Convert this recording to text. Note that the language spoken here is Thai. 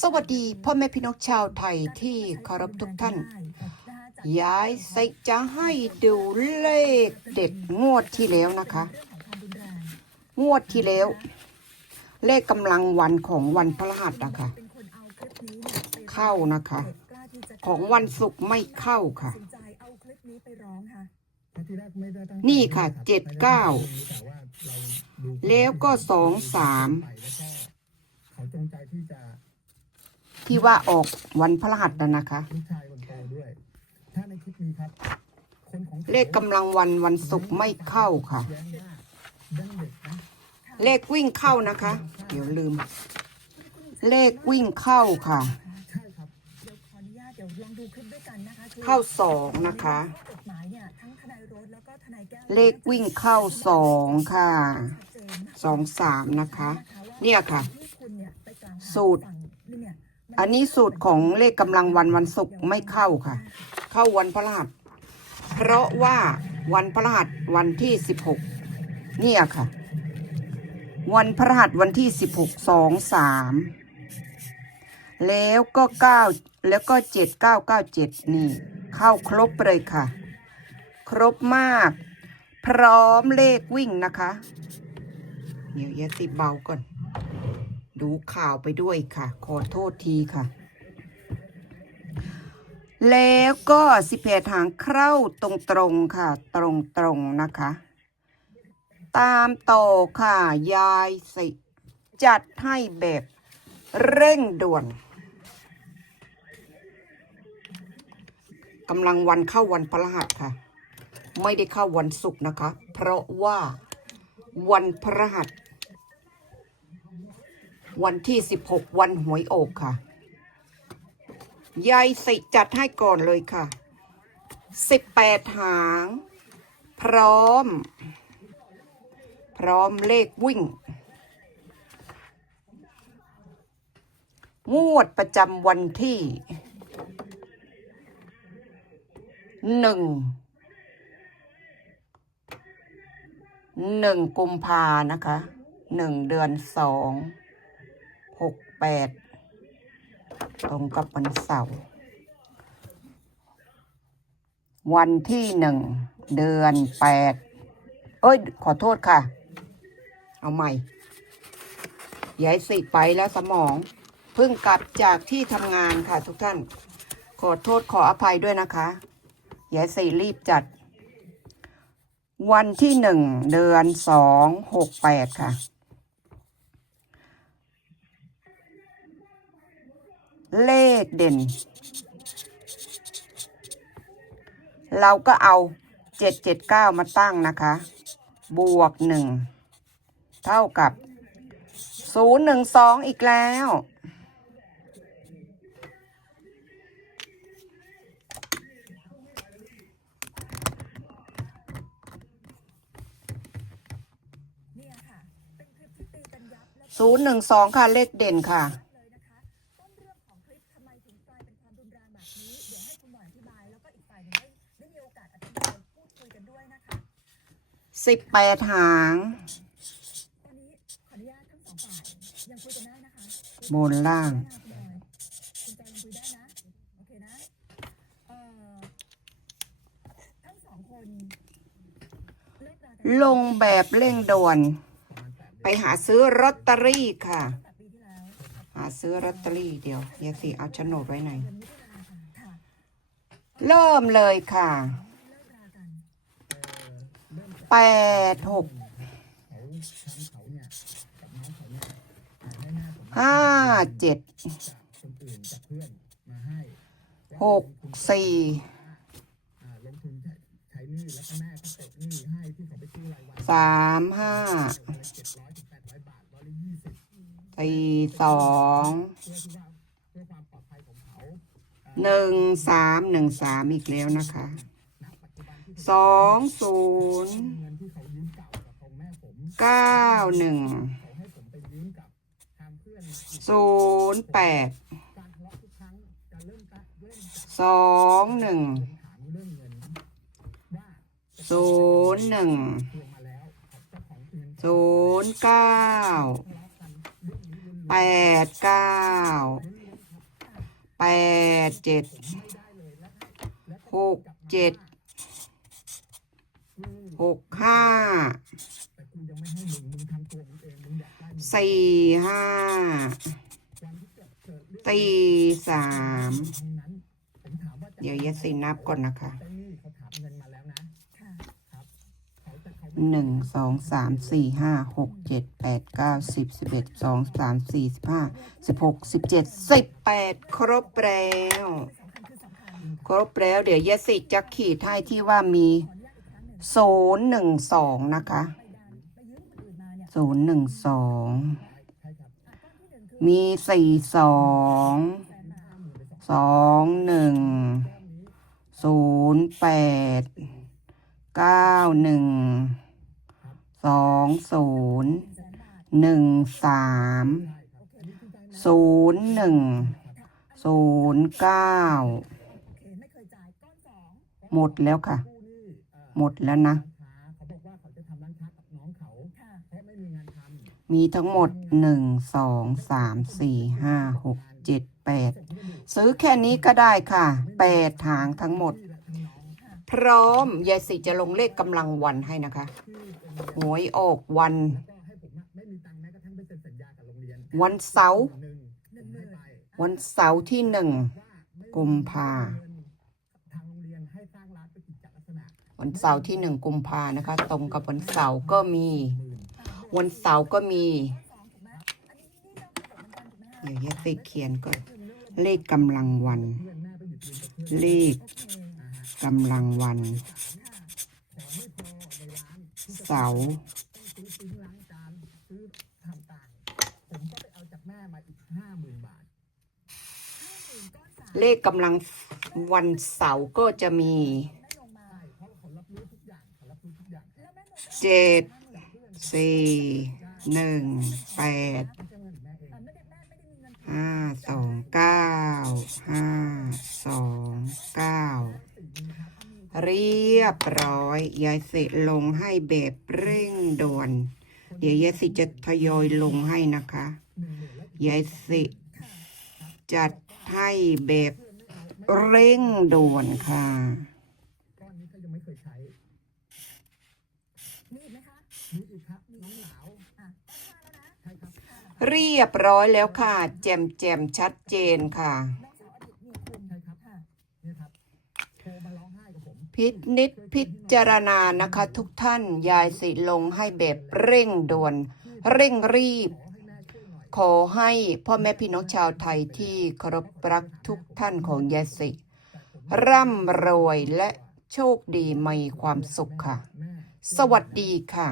สวัสดีพ่อแม่พี่น้องชาวไทยที่เคารพทุกท่าน ยายใส่จะให้ดูเลขเด็ดงวดที่แล้วนะคะ งวดที่แล้ว เลขกำลังวันของวันพฤหัสนะคะ เข้านะคะ ของวันศุกร์ไม่เข้าค่ะสนใจเอาคลิปนี้ไปร้องค่ะนี่ค่ะเจ็ดเก้าแล้วก็สองสาม เขาจงใจที่จะที่ว่าออกวันพฤหัสนะนะคะ ลูกชายคนโตด้วย ถ้าในคลิปนี้ครับคนของเลขกำลังวันวันศุกร์ไม่เข้าค่ะ แย้งว่าดังเด็กนะเลขวิ่งเข้านะคะ เดี๋ยวลืม เลขวิ่งเข้าค่ะ ใช่ครับ เดี๋ยวขออนุญาตเดี๋ยวลองดูคลิปด้วยกันนะคะคือเข้าสองนะคะข้อกฎหมายเนี่ยทั้งทนายรถแล้วก็ทนายแก้วเลขวิ่งเข้าสองค่ะ ชัดเจนนะคะสองสามนะคะว่าเนี่ยค่ะ สูตร อันนี้สูตรของเลขกำลังวันวันศุกร์ไม่เข้าค่ะ เข้าวันพฤหัสเพราะว่าวันพฤหัสวันที่สิบหกเนี่ยค่ะ วันพฤหัสวันที่สิบหกสองสามแล้วก็เก้าแล้วก็เจ็ดเก้าเก้าเจ็ดนี่ เข้าครบเลยค่ะ ครบมาก พร้อมเลขวิ่งนะคะ เดี๋ยวยติเบาก่อน ดูข่าวไปด้วยค่ะ ขอโทษทีค่ะ แล้วก็สิบแปดหางเข้าตรงๆค่ะ ตรงๆนะคะ ตามต่อค่ะ ยายสิจัดให้แบบเร่งด่วนกำลังวันเข้าวันพฤหัสค่ะ ไม่ได้เข้าวันศุกร์นะคะ เพราะว่าวันพฤหัส วันที่ 16 วันหวยออกค่ะ ยายสิจัดให้ก่อนเลยค่ะ 18 หาง พร้อม พร้อมเลขวิ่ง งวดประจำวันที่หนึ่งหนึ่งกุมภานะคะหนึ่งเดือนสอง แปดตรงกับวันเสาร์วันที่หนึ่งเดือนแปดเอ้ย ขอโทษค่ะ เอาใหม่ย้ายสิไปแล้วสมองเพิ่งกลับจากที่ทำงานค่ะทุกท่าน ขอโทษขออภัยด้วยนะคะย้ายสิรีบจัด วันที่หนึ่งเดือนสองหกแปดค่ะ เลขเด่น เราก็เอาเจ็ดเจ็ดเก้ามาตั้งนะคะ บวกหนึ่งเท่ากับศูนย์หนึ่งสองอีกแล้วศูนย์หนึ่งสองค่ะเลขเด่นค่ะ นะเอ่อทั้งสองคนลิกรากันลงแบบเร่งด่วน ไปหาซื้อลอตเตอรี่ค่ะ หาซื้อลอตเตอรี่เดี๋ยว เยสิเอาโฉนดไว้ไหน เริ่มเลยค่ะ เลิกรากัน เริ่มจาก แปดหกห้าเจ็ดหกสี่อ่ามห้าไปซื้อรายวันสามห้าเจ็ดร้อยถึงแปดร้อยบาทร้อยละยี่สิบสี่สองหนึ่งสามหนึ่งสามอีกแล้วนะคะ สองศูนย์เงินที่เขายืมเก่ากับของแม่ผมเก้าหนึ่งเขาให้ผมไปยืมกับทางเพื่อนมาอีกศูนย์แปดการทะเลาะทุกครั้งจะเริ่มตะเริ่มจากสองหนึ่งคำถามเรื่องเงินว่าศูนย์หนึ่งทวงมาแล้วเจ้าของเงินศูนย์เก้าทะเลาะกันเรื่องนี้แปดเก้าแปดเจ็ดหกเจ็ด หกห้าสี่ห้าวันที่เกิดเกิดเรื่องสี่สามเดี๋ยวเยสินับก่อนนะคะหนึ่งสองสามสี่ห้าหกเจ็ดแปดเก้าสิบสิบเอ็ดสองสามสี่สิบห้าสิบหกสิบเจ็ดสิบแปดครบแล้วสำคัญคือสำคัญครบแล้ว เดี๋ยวเยสิจะขีดให้ที่ว่ามี ศูนย์หนึ่งสองนะคะศูนย์หนึ่งสองมีสี่สองสองหนึ่งศูนย์แปดเก้าหนึ่งสองศูนย์หนึ่งสามศูนย์หนึ่งศูนย์เก้าหมดแล้วค่ะ หนี้เอ่อหมดแล้วนะร้านค้าเขาบอกว่าเขาจะทำร้านค้ากับน้องเขาค่ะเพราะไม่มีงานทำมีทั้งหมดหนึ่งสองสามสี่ห้าหกเจ็ดแปดซื้อแค่นี้ก็ได้ค่ะแปดทางทั้งหมดพี่และทั้งน้องพร้อมยายสิจะลงเลขกำลังวันให้นะคะที่เป็นหวยออกวันแล้วก็ให้ผมอะไม่มีตังค์แม้กระทั่งไปเซ็นสัญญากับโรงเรียนวันเสาร์หนึ่งหนึ่งหมื่นให้ไปวันเสาร์ที่หนึ่งว่าไม่กุมภาท วันเสาร์ที่หนึ่งกุมภานะคะ ตรงกับวันเสาร์ก็มี วันเสาร์ก็มีสองถูกไหมอันนี้นี่เราถูกเหมือนกันถูกไหมฮะเดี๋ยวยายสิเขียนก่อนเลขกำลังวันเพื่อนแม่ไปหยุดเรียนกับเพื่อนเลขโอเคอ่าฮะกำลังวันค่ะของไม่พอในร้านที่จะเสาร์ต้องซื้อซิงค์ล้างจานซื้อทำต่างผมก็ไปเอาจากแม่มาอีกห้าหมื่นบาทห้าหมื่นก้อนสามเลขกำลังวันเสาร์ก็จะมี เจ็ดสี่หนึ่งแปดห้าสองเก้าห้าสองเก้าเรียบร้อย ยายสิลงให้แบบเร่งด่วน เดี๋ยวยายสิจะทยอยลงให้นะคะ ยายสิจัดให้แบบเร่งด่วนค่ะ ก้อนนี้ก็ยังไม่เคยใช้ มีอีกไหมคะ มีอีกครับน้องหนาว อะก้อนห้าแล้วนะ ใช่ครับ เรียบร้อยแล้วค่ะ แจ่มแจมชัดเจนค่ะน้องสาวอดีตเมียคุณใช่ครับค่ะเนี่ยครับโทรมาร้องไห้กับผมพินิจพิจารณานะคะทุกท่านยายสิลงให้แบบเร่งด่วน เร่งรีบ ขอให้พ่อแม่พี่น้องชาวไทยที่เคารพรักทุกท่านของยายสิ ร่ำรวยและโชคดีมีความสุขค่ะ สวัสดีค่ะ